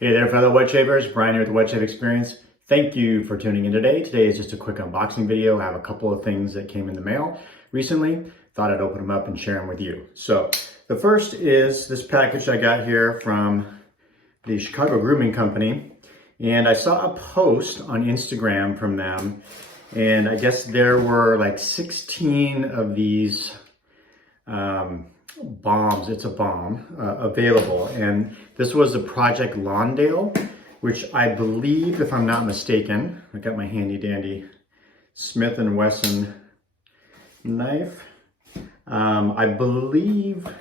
Hey there, fellow wet shavers. Brian here with the Wet Shave Experience. Thank you for tuning in today. Today is just a quick unboxing video. I have a couple of things that came in the mail recently. Thought I'd open them up and share them with you. So the first is this package I got here from the Chicago Grooming Company. And I saw a post on Instagram from them. And I guess there were like 16 of these bombs, it's a bomb, available. And this was the Project Lawndale, which I believe, if I'm not mistaken, I got my handy dandy Smith & Wesson knife. I believe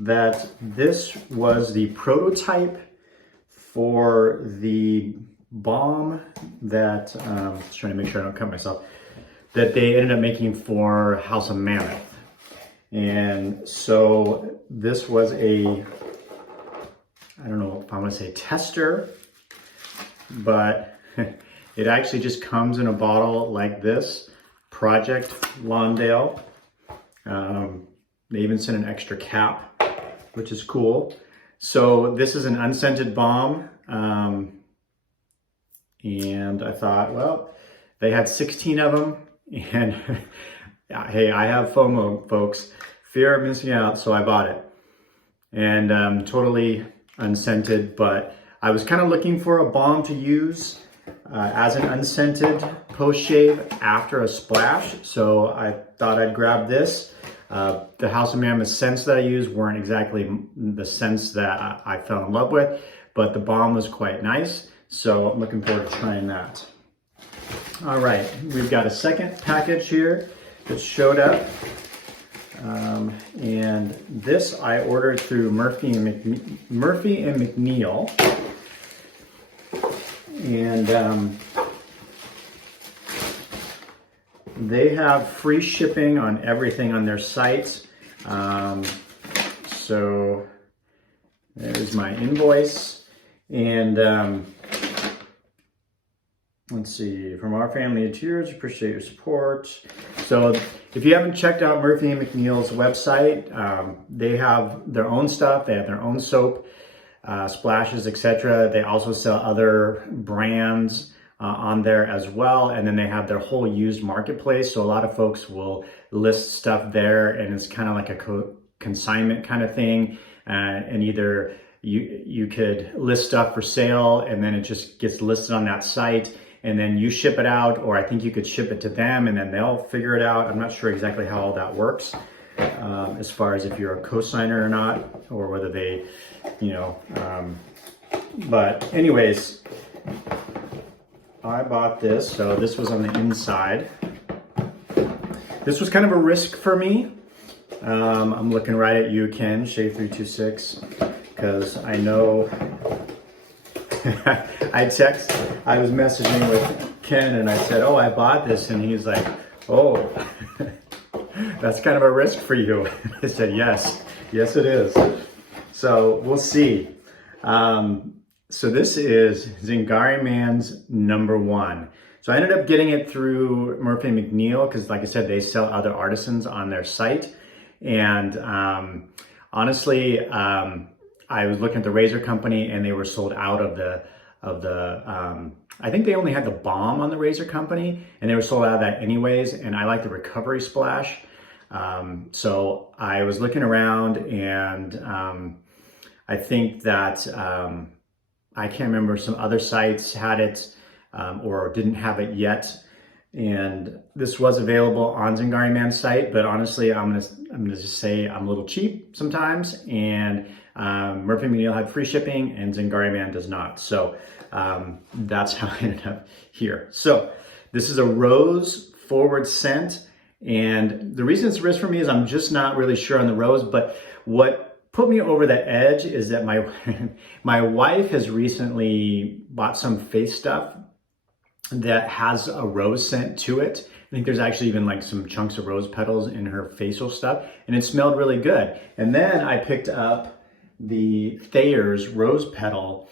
that this was the prototype for the bomb that, just trying to make sure I don't cut myself, that they ended up making for House of Mammoth. And so this was I don't know if I want to say tester, but it actually just comes in a bottle like this, Project Lawndale. They even sent an extra cap, which is cool. So this is an unscented balm. And I thought, well, they had 16 of them, and hey, I have FOMO, folks, fear of missing out, so I bought it. And totally unscented, but I was kind of looking for a balm to use as an unscented post-shave after a splash, so I thought I'd grab this. The House of Mammoth scents that I used weren't exactly the scents that I fell in love with, but the balm was quite nice, so I'm looking forward to trying that. All right, we've got a second package here that showed up. And this I ordered through Murphy and McNeil. And they have free shipping on everything on their site. So there's my invoice. And let's see, from our family to yours, appreciate your support. So if you haven't checked out Murphy and McNeil's website, they have their own stuff. They have their own soap, splashes, etc. They also sell other brands on there as well. And then they have their whole used marketplace. So a lot of folks will list stuff there, and it's kind of like a consignment kind of thing. And either you could list stuff for sale, and then it just gets listed on that site, and then you ship it out, or I think you could ship it to them and then they'll figure it out. I'm not sure exactly how all that works, as far as if you're a co-signer or not, or whether they, but anyways, I bought this. So this was on the inside. This was kind of a risk for me. I'm looking right at you, Ken, Shave326, because I know I was messaging with Ken and I said, oh, I bought this. And he's like, oh, that's kind of a risk for you. I said, yes, it is. So we'll see. So this is Zingari Man's #1. So I ended up getting it through Murphy and McNeil because, like I said, they sell other artisans on their site. And honestly, I was looking at the razor company and they were sold out of the I think they only had the balm on the razor company, and they were sold out of that anyways. And I like the recovery splash. So I was looking around, and I think that I can't remember, some other sites had it or didn't have it yet. And this was available on Zingari Man's site, but honestly, I'm gonna just say I'm a little cheap sometimes, and Murphy and McNeil had free shipping and Zingari Man does not. So that's how I ended up here. So this is a rose forward scent, and the reason it's a risk for me is I'm just not really sure on the rose, but what put me over the edge is that my wife has recently bought some face stuff that has a rose scent to it. I think there's actually even like some chunks of rose petals in her facial stuff, and it smelled really good. And then I picked up the Thayer's rose petal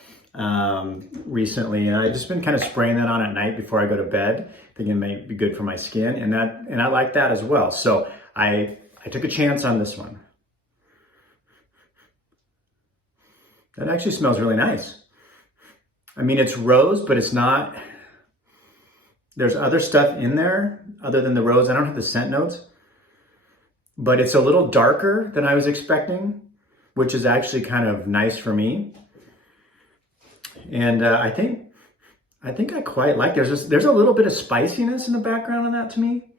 recently, and I've just been kind of spraying that on at night before I go to bed, thinking it may be good for my skin, and I like that as well. So I took a chance on this one. That actually smells really nice. I mean, it's rose, but it's not, there's other stuff in there other than the rose. I don't have the scent notes, but it's a little darker than I was expecting, which is actually kind of nice for me. And I think I quite like, there's a little bit of spiciness in the background on that to me.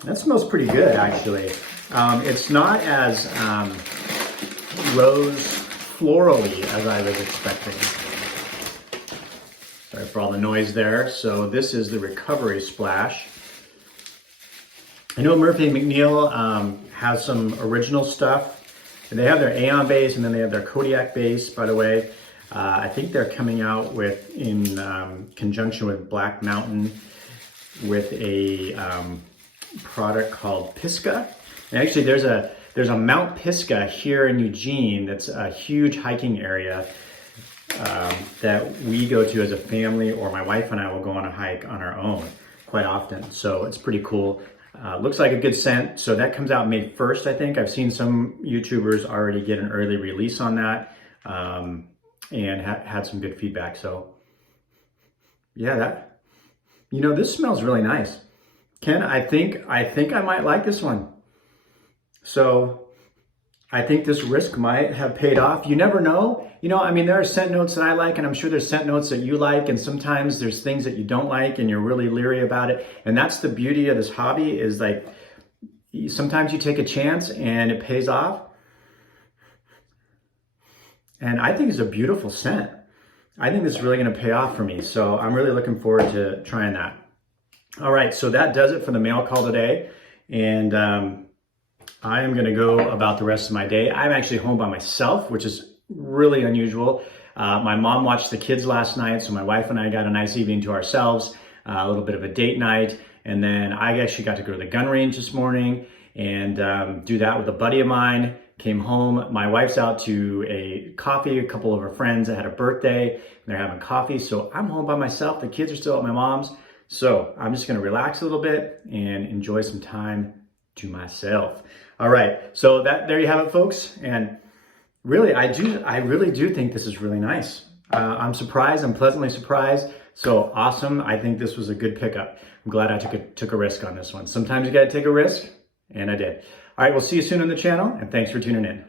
That smells pretty good, actually. It's not as rose florally as I was expecting. Sorry for all the noise there. So this is the Recovery Splash. I know Murphy & McNeil has some original stuff. They have their Aeon base, and then they have their Kodiak base, by the way. I think they're coming out with, in conjunction with Black Mountain, with a product called Pisgah. And actually there's a Mount Pisgah here in Eugene that's a huge hiking area that we go to as a family, or my wife and I will go on a hike on our own quite often. So it's pretty cool. Looks like a good scent. So that comes out May 1st, I think. I've seen some YouTubers already get an early release on that and had some good feedback. So yeah, this smells really nice. Ken, I think I might like this one. So I think this risk might have paid off. You never know. I mean, there are scent notes that I like, and I'm sure there's scent notes that you like, and sometimes there's things that you don't like and you're really leery about it. And that's the beauty of this hobby, is like, sometimes you take a chance and it pays off. And I think it's a beautiful scent. I think this is really going to pay off for me. So I'm really looking forward to trying that. All right, so that does it for the mail call today. And I am going to go about the rest of my day. I'm actually home by myself, which is really unusual. My mom watched the kids last night, so my wife and I got a nice evening to ourselves, a little bit of a date night. And then I actually got to go to the gun range this morning and do that with a buddy of mine. Came home. My wife's out to a coffee, a couple of her friends that had a birthday, and they're having coffee. So I'm home by myself. The kids are still at my mom's. So I'm just going to relax a little bit and enjoy some time to myself. All right. So there you have it, folks. And really, I really do think this is really nice. I'm surprised. I'm pleasantly surprised. So awesome. I think this was a good pickup. I'm glad I took a risk on this one. Sometimes you got to take a risk, and I did. All right. We'll see you soon on the channel, and thanks for tuning in.